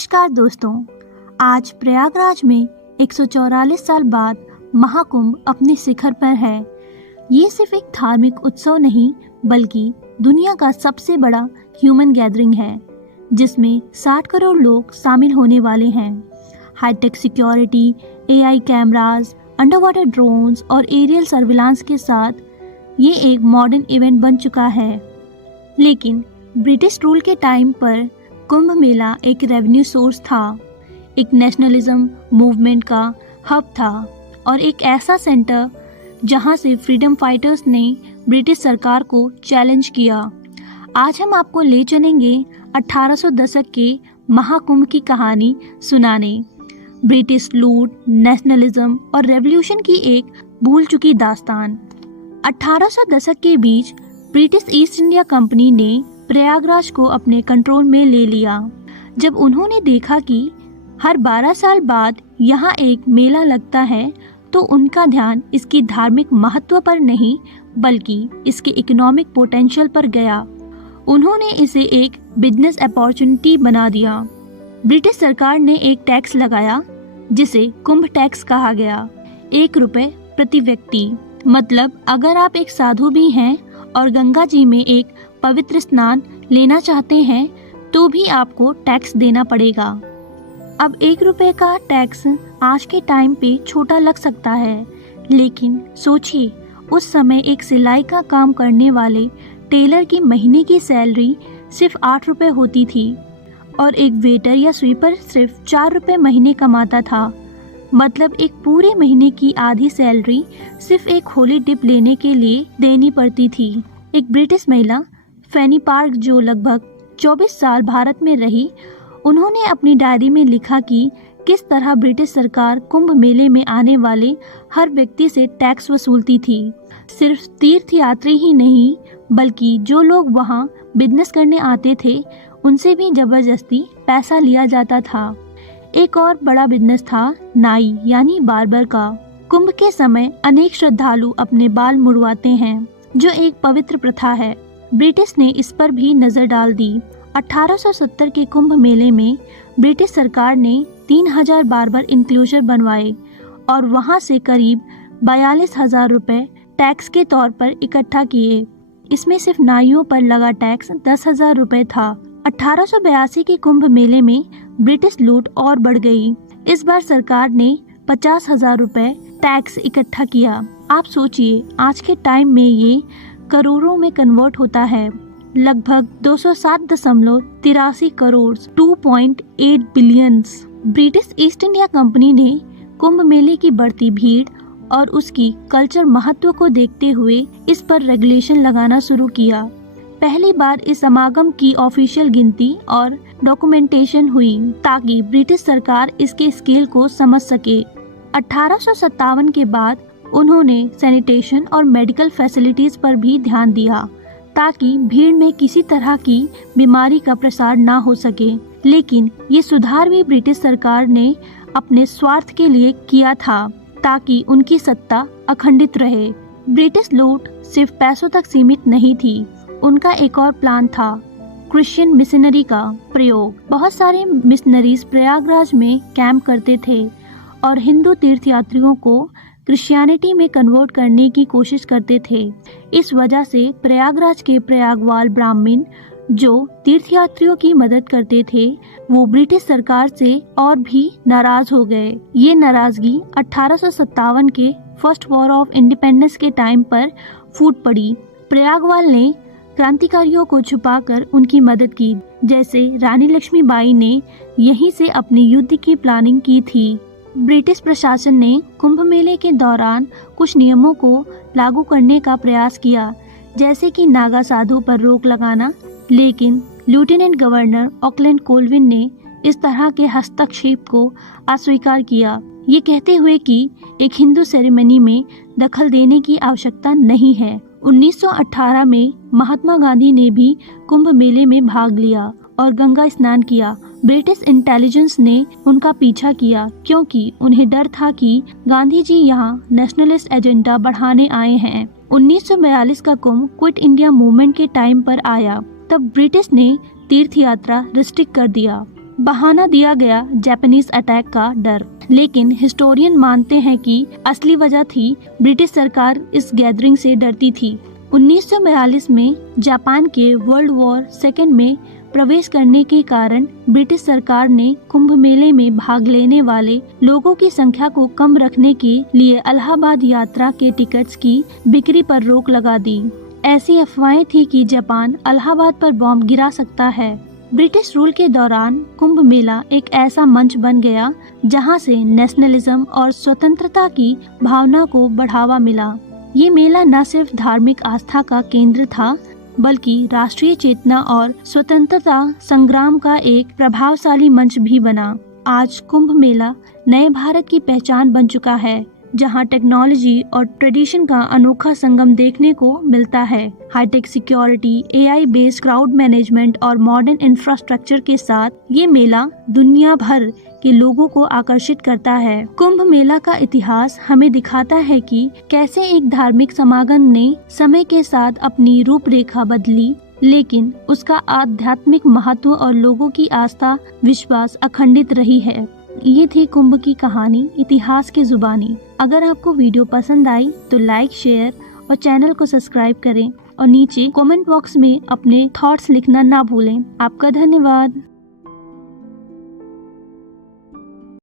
नमस्कार दोस्तों, आज प्रयागराज में 144 साल बाद महाकुंभ अपने शिखर पर है। ये सिर्फ एक धार्मिक उत्सव नहीं बल्कि दुनिया का सबसे बड़ा ह्यूमन गैदरिंग है, जिसमें 60 करोड़ लोग शामिल होने वाले हैं। High tech security, AI cameras, underwater drones और एरियल सर्विलांस के साथ ये एक मॉडर्न इवेंट बन चुका है। लेकिन ब्रिटिश रूल के टाइम पर कुंभ मेला एक रेवेन्यू सोर्स था, एक नेशनलिज्म मूवमेंट का हब था और एक ऐसा सेंटर जहां से फ्रीडम फाइटर्स ने ब्रिटिश सरकार को चैलेंज किया। आज हम आपको ले चलेंगे 1800 दशक के महाकुंभ की कहानी सुनाने। ब्रिटिश लूट, नेशनलिज्म और रेवोल्यूशन की एक भूल चुकी दास्तान। 1800 दशक के बीच ब्रिटिश ईस्ट इंडिया कंपनी ने प्रयागराज को अपने कंट्रोल में ले लिया। जब उन्होंने देखा कि हर 12 साल बाद यहाँ एक मेला लगता है, तो उनका ध्यान इसकी धार्मिक महत्व पर नहीं बल्कि इसके इकोनॉमिक पोटेंशियल पर गया। उन्होंने इसे एक बिजनेस अपॉर्चुनिटी बना दिया। ब्रिटिश सरकार ने एक टैक्स लगाया जिसे कुंभ टैक्स कहा गया। 1 रुपए प्रति व्यक्ति, मतलब अगर आप एक साधु भी हैं और गंगा जी में एक पवित्र स्नान लेना चाहते हैं तो भी आपको टैक्स देना पड़ेगा। अब 1 रुपए का टैक्स आज के टाइम पे छोटा लग सकता है, लेकिन सोचिए उस समय एक सिलाई का काम करने वाले टेलर की महीने की सैलरी सिर्फ 8 रुपए होती थी और एक वेटर या स्वीपर सिर्फ 4 रुपए महीने कमाता था। मतलब एक पूरे महीने की आधी सैलरी सिर्फ एक होली डिप लेने के लिए देनी पड़ती थी। एक ब्रिटिश महिला फैनी पार्क, जो लगभग 24 साल भारत में रही, उन्होंने अपनी डायरी में लिखा कि किस तरह ब्रिटिश सरकार कुंभ मेले में आने वाले हर व्यक्ति से टैक्स वसूलती थी। सिर्फ तीर्थयात्री ही नहीं बल्कि जो लोग वहां बिजनेस करने आते थे उनसे भी जबरदस्ती पैसा लिया जाता था। एक और बड़ा बिजनेस था नाई यानी बार्बर का। कुंभ के समय अनेक श्रद्धालु अपने बाल मुड़वाते हैं, जो एक पवित्र प्रथा है। ब्रिटिश ने इस पर भी नजर डाल दी। 1870 के कुंभ मेले में ब्रिटिश सरकार ने 3000 बार्बर इंक्लोजर बनवाए और वहां से करीब 42,000 रुपए टैक्स के तौर पर इकट्ठा किए। इसमें सिर्फ नाइयों पर लगा टैक्स 10,000 रुपए था। 1882 के कुंभ मेले में ब्रिटिश लूट और बढ़ गई। इस बार सरकार ने 50,000 रुपए टैक्स इकट्ठा किया। आप सोचिए आज के टाइम में ये करोड़ों में कन्वर्ट होता है। लगभग 207.83 crore 2.8 billion. British east India company ने कुंभ मेले की बढ़ती भीड़ और उसकी कल्चर महत्व को देखते हुए इस पर रेगुलेशन लगाना शुरू किया। पहली बार इस समागम की ऑफिशियल गिनती और डॉक्यूमेंटेशन हुई ताकि ब्रिटिश सरकार इसके स्केल को समझ सके। 1857 के बाद उन्होंने सैनिटेशन और मेडिकल फैसिलिटीज पर भी ध्यान दिया ताकि भीड़ में किसी तरह की बीमारी का प्रसार ना हो सके। लेकिन ये सुधार भी ब्रिटिश सरकार ने अपने स्वार्थ के लिए किया था ताकि उनकी सत्ता अखंडित रहे। ब्रिटिश लूट सिर्फ पैसों तक सीमित नहीं थी, उनका एक और प्लान था क्रिश्चियन मिशनरी का प्रयोग। बहुत सारे मिशनरीज प्रयागराज में कैंप करते थे और हिंदू तीर्थयात्रियों को क्रिश्चियनिटी में कन्वर्ट करने की कोशिश करते थे। इस वजह से प्रयागराज के प्रयागवाल ब्राह्मण, जो तीर्थयात्रियों की मदद करते थे, वो ब्रिटिश सरकार से और भी नाराज हो गए। ये नाराजगी 1857 के फर्स्ट वॉर ऑफ इंडिपेंडेंस के टाइम पर फूट पड़ी। प्रयागवाल ने क्रांतिकारियों को छुपाकर उनकी मदद की, जैसे रानी लक्ष्मीबाई ने यहीं से अपनी युद्ध की प्लानिंग की थी। ब्रिटिश प्रशासन ने कुंभ मेले के दौरान कुछ नियमों को लागू करने का प्रयास किया, जैसे कि नागा साधु पर रोक लगाना, लेकिन लेफ्टिनेंट गवर्नर ऑकलैंड कोलविन ने इस तरह के हस्तक्षेप को अस्वीकार किया, ये कहते हुए कि एक हिंदू सेरेमनी में दखल देने की आवश्यकता नहीं है। 1918 में महात्मा गांधी ने भी कुंभ मेले में भाग लिया और गंगा स्नान किया। ब्रिटिश इंटेलिजेंस ने उनका पीछा किया क्योंकि उन्हें डर था कि गांधी जी यहाँ नेशनलिस्ट एजेंडा बढ़ाने आए हैं। 1942 का कुंभ क्विट इंडिया मूवमेंट के टाइम पर आया। तब ब्रिटिश ने तीर्थ यात्रा रिस्ट्रिक्ट कर दिया। बहाना दिया गया जापानीज अटैक का डर, लेकिन हिस्टोरियन मानते हैं कि असली वजह थी ब्रिटिश सरकार इस गैदरिंग से डरती थी। 1942 में जापान के वर्ल्ड वॉर सेकेंड में प्रवेश करने के कारण ब्रिटिश सरकार ने कुंभ मेले में भाग लेने वाले लोगों की संख्या को कम रखने के लिए इलाहाबाद यात्रा के टिकट्स की बिक्री पर रोक लगा दी। ऐसी अफवाहें थी कि जापान इलाहाबाद पर बॉम्ब गिरा सकता है। ब्रिटिश रूल के दौरान कुंभ मेला एक ऐसा मंच बन गया जहां से नेशनलिज्म और स्वतंत्रता की भावना को बढ़ावा मिला। ये मेला न सिर्फ धार्मिक आस्था का केंद्र था, बल्कि राष्ट्रीय चेतना और स्वतंत्रता संग्राम का एक प्रभावशाली मंच भी बना। आज कुंभ मेला नए भारत की पहचान बन चुका है, जहां टेक्नोलॉजी और ट्रेडिशन का अनोखा संगम देखने को मिलता है। High tech security, AI based crowd management और मॉडर्न इंफ्रास्ट्रक्चर के साथ ये मेला दुनिया भर के लोगों को आकर्षित करता है। कुंभ मेला का इतिहास हमें दिखाता है कि कैसे एक धार्मिक समागम ने समय के साथ अपनी रूपरेखा बदली, लेकिन उसका आध्यात्मिक महत्व और लोगों की आस्था विश्वास अखंडित रही है। ये थी कुंभ की कहानी इतिहास की जुबानी। अगर आपको वीडियो पसंद आई तो लाइक, शेयर और चैनल को सब्सक्राइब करें और नीचे कमेंट बॉक्स में अपने थॉट्स लिखना ना भूलें। आपका धन्यवाद।